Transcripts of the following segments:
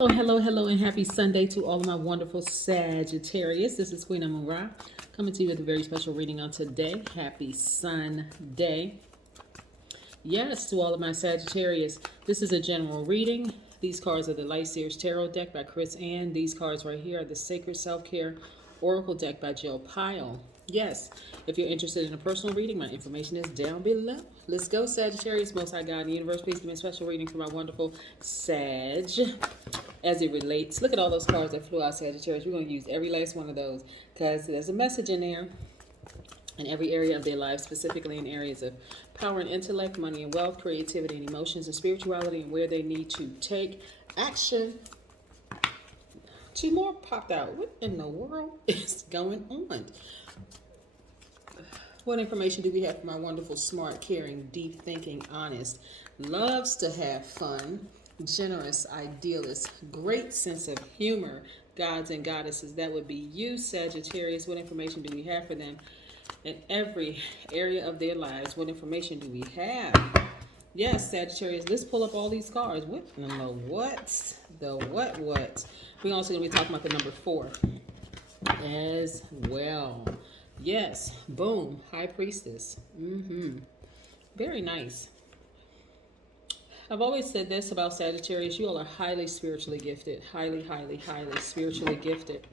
Oh, hello, hello, and happy Sunday to all of my wonderful Sagittarius. This is Queen Amun Ra coming to you with a very special reading on today. Happy Sunday. Yes, to all of my Sagittarius. This is a general reading. These cards are the Light Seers Tarot deck by Chris Ann. These cards right here are the Sacred Self-Care Oracle deck by Jill Pyle. Yes, if you're interested in a personal reading, my information is down below. Let's go, Sagittarius. Most High God in the universe, please give me a special reading for my wonderful Sag as it relates. Look at all those cards that flew out, Sagittarius. We're going to use every last one of those because there's a message in there in every area of their lives, specifically in areas of power and intellect, money and wealth, creativity and emotions and spirituality, and where they need to take action. Two more popped out. What in the world is going on? What information do we have for my wonderful, smart, caring, deep thinking, honest, loves to have fun, generous, idealist, great sense of humor, gods and goddesses? That would be you, Sagittarius. What information do we have for them in every area of their lives? What information do we have? Yes, Sagittarius, let's pull up all these cards. What in the what? The what? We're also going to be talking about the number 4 as well. Yes, boom, High Priestess. Very nice. I've always said this about Sagittarius. You all are highly spiritually gifted. Highly, highly, highly spiritually gifted.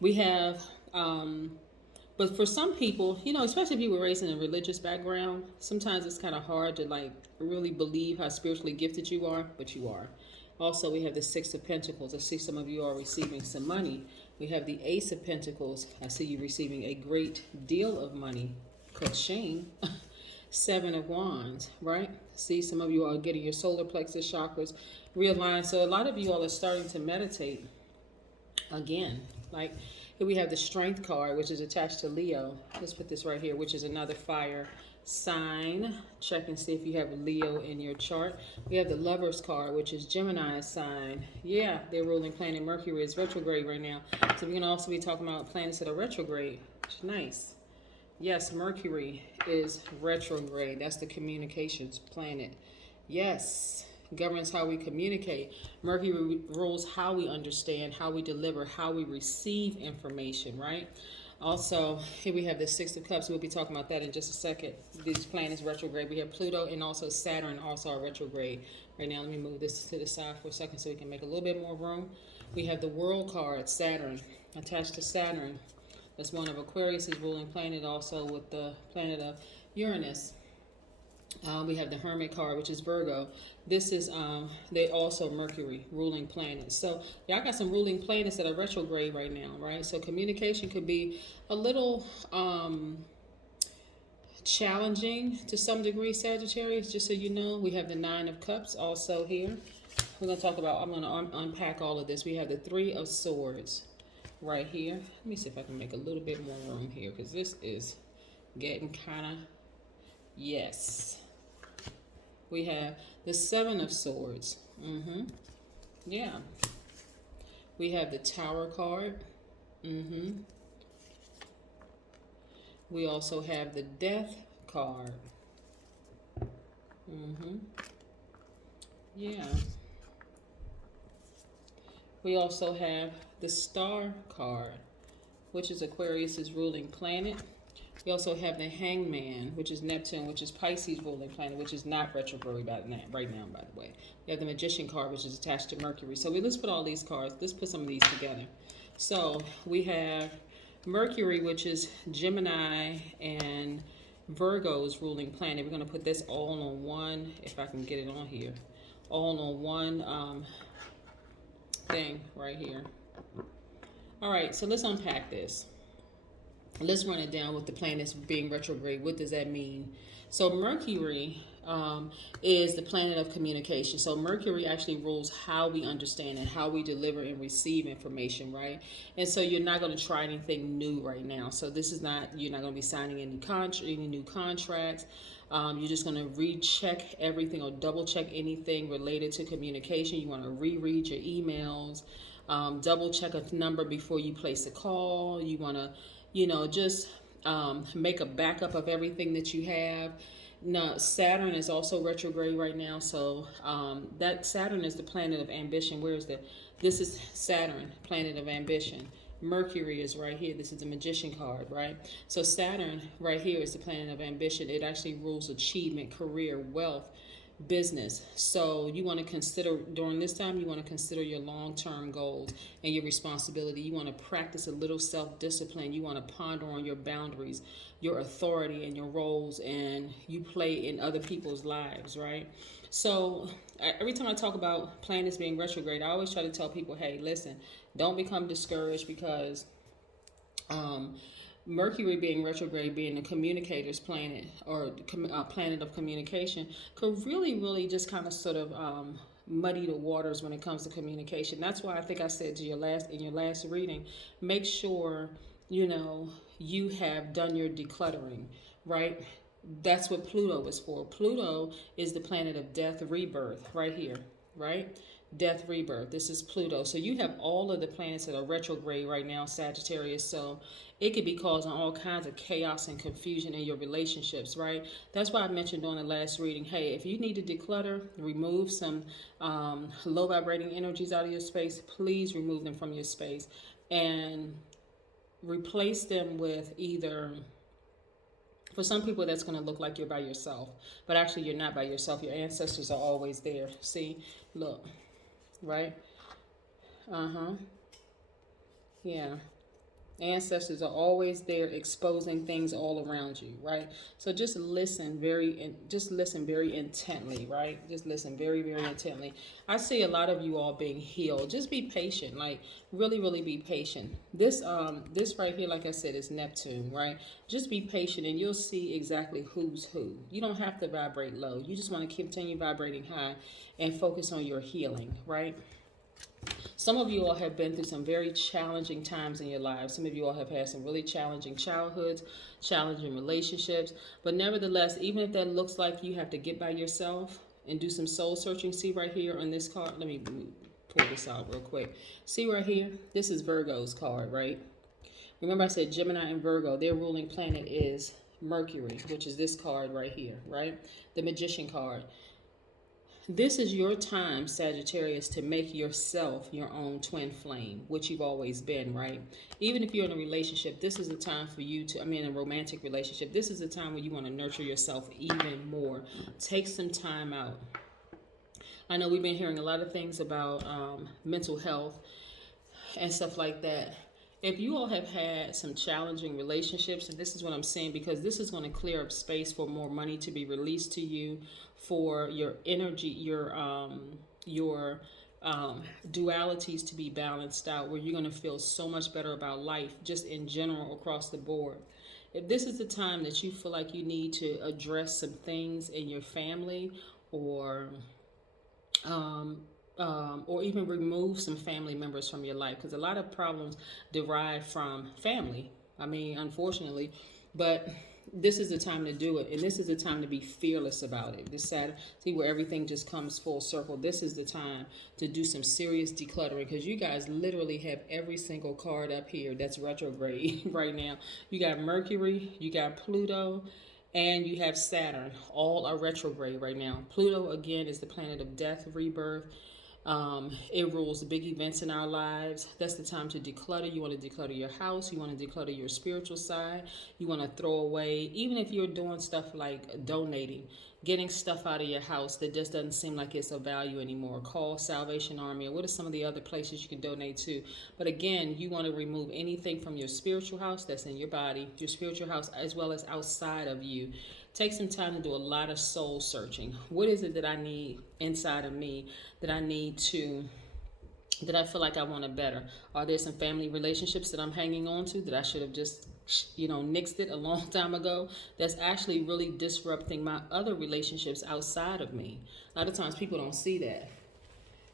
We have, but for some people, especially if you were raised in a religious background, sometimes it's kind of hard to really believe how spiritually gifted you are, but you are. Also, we have the 6 of Pentacles. I see some of you are receiving some money. We have the Ace of Pentacles. I see you receiving a great deal of money. Ka-ching. 7 of Wands, right? See, some of you are getting your solar plexus chakras realigned. So a lot of you all are starting to meditate again. Like here we have the Strength card, which is attached to Leo. Let's put this right here, which is another fire sign. Check and see if you have Leo in your chart. We have the Lovers card, which is Gemini sign. Yeah, their ruling planet Mercury is retrograde right now. So we're going to also be talking about planets that are retrograde, which is nice. Yes, Mercury is retrograde. That's the communications planet. Yes, governs how we communicate. Mercury rules how we understand, how we deliver, how we receive information, right? Also, here we have the 6 of Cups. We'll be talking about that in just a second. These planets retrograde. We have Pluto and also Saturn also are retrograde. Right now, let me move this to the side for a second so we can make a little bit more room. We have the World card, Saturn, attached to Saturn. That's one of Aquarius' ruling planet, also with the planet of Uranus. We have the Hermit card, which is Virgo. This is they also Mercury ruling planets. So y'all got some ruling planets that are retrograde right now, right? So communication could be a little challenging to some degree, Sagittarius. Just so you know, we have the 9 of Cups also here. We're going to talk about, I'm going to unpack all of this. We have the 3 of Swords right here. Let me see if I can make a little bit more room here because this is getting kind of, yes. We have the 7 of Swords. Yeah. We have the Tower card. We also have the Death card. Yeah. We also have the Star card, which is Aquarius's ruling planet. We also have the Hangman, which is Neptune, which is Pisces' ruling planet, which is not retrograde right now, by the way. We have the Magician card, which is attached to Mercury. So let's put all these cards, let's put some of these together. So we have Mercury, which is Gemini and Virgo's ruling planet. We're going to put this all on one, if I can get it on here, all on one thing right here. All right, so let's unpack this. Let's run it down with the planets being retrograde. What does that mean? So Mercury is the planet of communication. So Mercury actually rules how we understand and how we deliver and receive information, right? And so you're not going to try anything new right now. So this is not, you're not going to be signing any new contracts. You're just going to recheck everything or double check anything related to communication. You want to reread your emails, double check a number before you place a call. You want to just make a backup of everything that you have. No, Saturn is also retrograde right now. So that Saturn is the planet of ambition. Where is the? This is Saturn, planet of ambition. Mercury is right here. This is the Magician card, right? So Saturn right here is the planet of ambition. It actually rules achievement, career, wealth, business. So you want to consider during this time, you want to consider your long-term goals and your responsibility. You want to practice a little self-discipline. You want to ponder on your boundaries, your authority and your roles and you play in other people's lives, right? So every time I talk about planets being retrograde, I always try to tell people, hey, listen, don't become discouraged because Mercury being retrograde, being the communicator's planet or planet of communication, could really just kind of sort of muddy the waters when it comes to communication. That's why I think I said to your last reading, make sure you have done your decluttering, right? That's what Pluto is for. Pluto is the planet of death, rebirth, right here, right? Death, rebirth. This is Pluto. So you have all of the planets that are retrograde right now, Sagittarius. So it could be causing all kinds of chaos and confusion in your relationships, right? That's why I mentioned on the last reading, hey, if you need to declutter, remove some low vibrating energies out of your space, please remove them from your space and replace them with either, for some people that's going to look like you're by yourself, but actually you're not by yourself. Your ancestors are always there. See, look, right? Yeah. Ancestors are always there exposing things all around you, right? So just listen very intently, right? Just listen very intently. I see a lot of you all being healed. Just be patient, like really be patient. This right here, like I said, is Neptune, right? Just be patient and you'll see exactly who's who. You don't have to vibrate low. You just want to continue vibrating high and focus on your healing, right? Some of you all have been through some very challenging times in your lives. Some of you all have had some really challenging childhoods, challenging relationships. But nevertheless, even if that looks like you have to get by yourself and do some soul searching, see right here on this card. Let me pull this out real quick. See right here? This is Virgo's card, right? Remember I said Gemini and Virgo, their ruling planet is Mercury, which is this card right here, right? The Magician card. This is your time, Sagittarius, to make yourself your own twin flame, which you've always been, right? Even if you're in a relationship, this is a time for you to, a romantic relationship, this is a time where you want to nurture yourself even more. Take some time out. I know we've been hearing a lot of things about mental health and stuff like that. If you all have had some challenging relationships, and this is what I'm saying, because this is going to clear up space for more money to be released to you, for your energy, your dualities to be balanced out, where you're going to feel so much better about life, just in general across the board. If this is the time that you feel like you need to address some things in your family, or even remove some family members from your life, because a lot of problems derive from family. Unfortunately, but this is the time to do it, and this is the time to be fearless about it. This Saturday, see where everything just comes full circle. This is the time to do some serious decluttering, because you guys literally have every single card up here that's retrograde right now. You got Mercury, you got Pluto, and you have Saturn. All are retrograde right now. Pluto, again, is the planet of death, rebirth. It rules the big events in our lives. That's the time to declutter. You want to declutter your house. You want to declutter your spiritual side. You want to throw away, even if you're doing stuff like donating, getting stuff out of your house that just doesn't seem like it's of value anymore. Call Salvation Army, or what are some of the other places you can donate to. But again, you want to remove anything from your spiritual house that's in your body, your spiritual house, as well as outside of you. Take some time to do a lot of soul searching. What is it that I need inside of me that I feel like I want to better? Are there some family relationships that I'm hanging on to that I should have just, nixed it a long time ago? That's actually really disrupting my other relationships outside of me. A lot of times people don't see that.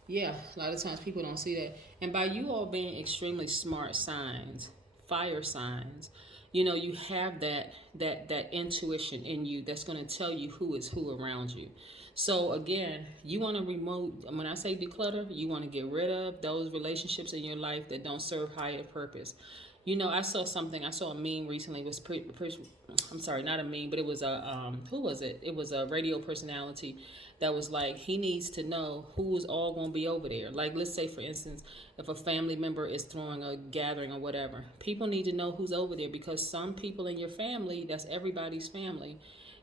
Yeah, a lot of times people don't see that. And by you all being extremely smart signs, fire signs, you have that intuition in you that's going to tell you who is who around you. So again, you want to remove, when I say declutter, you want to get rid of those relationships in your life that don't serve higher purpose. I saw something. I saw a meme recently. It was I'm sorry, not a meme, but it was a who was it? It was a radio personality that was like, he needs to know who's all going to be over there. Like, let's say for instance, if a family member is throwing a gathering or whatever, people need to know who's over there, because some people in your family, that's everybody's family,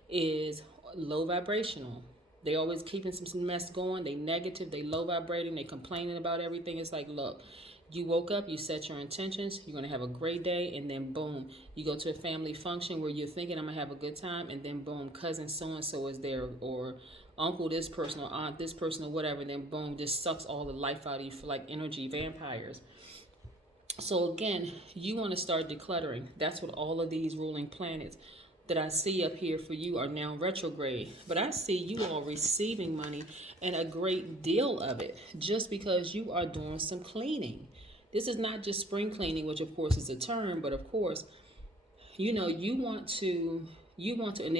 is low vibrational. They always keeping some mess going. They negative, they low vibrating, they complaining about everything. It's like, look, you woke up, you set your intentions, you're going to have a great day, and then boom, you go to a family function where you're thinking, I'm going to have a good time, and then boom, cousin so-and-so is there, or uncle this person, or aunt this person, or whatever, and then boom, just sucks all the life out of you for like energy vampires. So again, you want to start decluttering. That's what all of these ruling planets that I see up here for you are now retrograde. But I see you all receiving money, and a great deal of it, just because you are doing some cleaning. This is not just spring cleaning, which of course is a term, but of course, you want to, and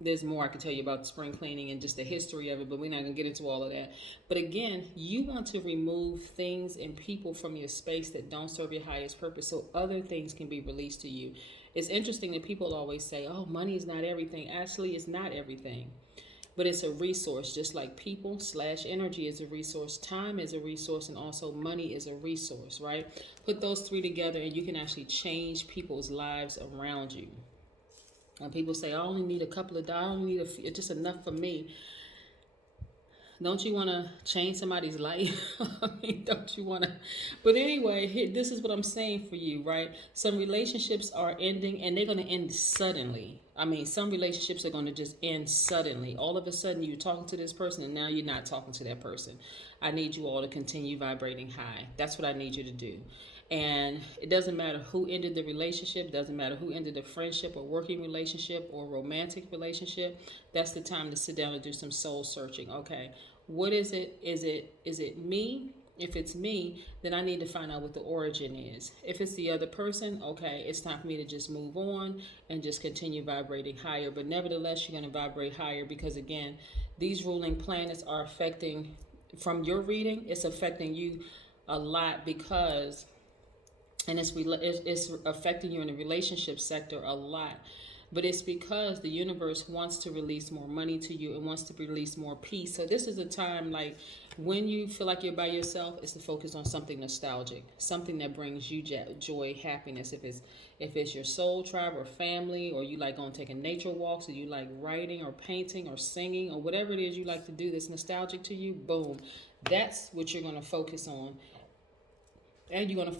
there's more I could tell you about spring cleaning and just the history of it, but we're not going to get into all of that. But again, you want to remove things and people from your space that don't serve your highest purpose, so other things can be released to you. It's interesting that people always say, oh, money is not everything. Actually, it's not everything. But it's a resource, just like people / energy is a resource, time is a resource, and also money is a resource, right? Put those three together and you can actually change people's lives around you. And people say, I only need a couple of dollars, I only need just enough for me. Don't you want to change somebody's life? I mean, don't you want to? But anyway, this is what I'm saying for you, right? Some relationships are ending, and they're going to end suddenly. I mean, some relationships are going to just end suddenly. All of a sudden, you're talking to this person, and now you're not talking to that person. I need you all to continue vibrating high. That's what I need you to do. And it doesn't matter who ended the relationship, doesn't matter who ended the friendship or working relationship or romantic relationship. That's the time to sit down and do some soul searching. Okay, what is it? Is it me? If it's me, then I need to find out what the origin is. If it's the other person, okay, it's time for me to just move on and just continue vibrating higher. But nevertheless, you're going to vibrate higher, because again, these ruling planets are affecting, from your reading, it's affecting you a lot, because, and it's affecting you in the relationship sector a lot. But it's because the universe wants to release more money to you and wants to release more peace. So this is a time, like, when you feel like you're by yourself, it's to focus on something nostalgic, something that brings you joy, happiness. If it's your soul tribe or family, or you like going taking nature walks, or you like writing or painting or singing or whatever it is you like to do that's nostalgic to you, boom, that's what you're going to focus on. And you're going to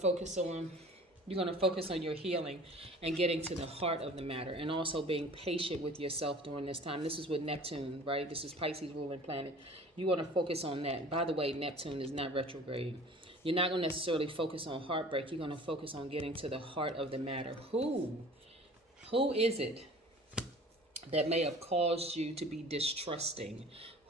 focus on your healing and getting to the heart of the matter, and also being patient with yourself during this time. This is with Neptune, right? This is Pisces ruling planet. You want to focus on that. By the way, Neptune is not retrograde. You're not going to necessarily focus on heartbreak. You're going to focus on getting to the heart of the matter. Who is it that may have caused you to be distrusting?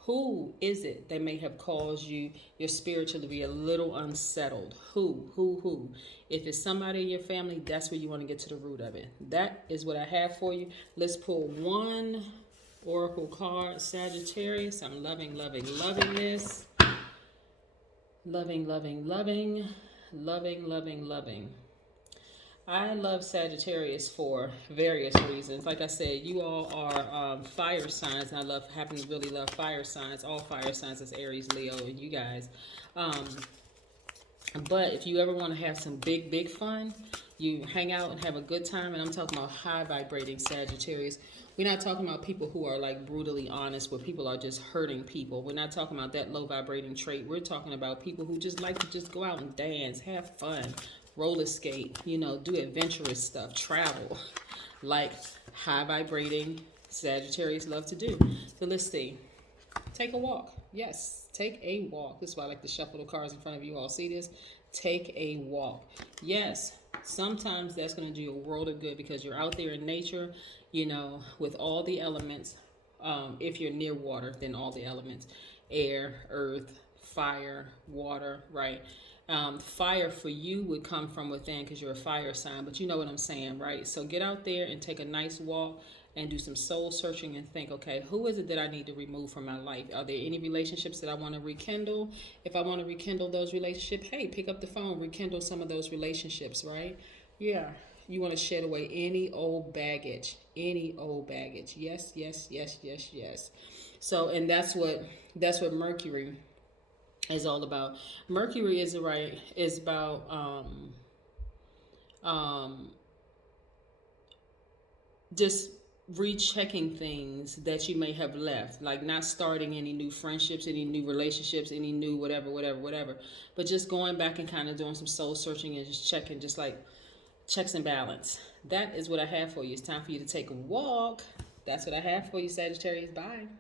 Who is it that may have caused your spirit to be a little unsettled? Who? If it's somebody in your family, that's where you want to get to the root of it. That is what I have for you. Let's pull one oracle card, Sagittarius. I'm loving this. Loving. I love Sagittarius for various reasons. Like I said, you all are fire signs, and I happen to really love fire signs. All fire signs is Aries, Leo, and you guys. But if you ever want to have some big fun, you hang out and have a good time, and I'm talking about high vibrating Sagittarius. We're not talking about people who are like brutally honest, where people are just hurting people. We're not talking about that low vibrating trait. We're talking about people who just like to just go out and dance, have fun, roller skate, do adventurous stuff, travel, like high vibrating Sagittarius love to do. So let's see. Take a walk. Yes, take a walk. This is why I like to shuffle the cards in front of you all. See this? Take a walk. Yes, sometimes that's going to do you a world of good, because you're out there in nature, with all the elements. If you're near water, then all the elements: air, earth, fire, water, right? Fire for you would come from within, because you're a fire sign, but you know what I'm saying, right? So get out there and take a nice walk and do some soul searching and think, okay, who is it that I need to remove from my life? Are there any relationships that I want to rekindle? If I want to rekindle those relationships, hey, pick up the phone, rekindle some of those relationships, right? Yeah. You want to shed away any old baggage. Any old baggage. Yes, yes, yes, yes, yes. So, and that's what Mercury is all about. Mercury is about um just rechecking things that you may have left, like not starting any new friendships, any new relationships, any new whatever, whatever, whatever, but just going back and kind of doing some soul searching and just checking, just like checks and balance. That is what I have for you. It's time for you to take a walk. That's what I have for you, Sagittarius. Bye.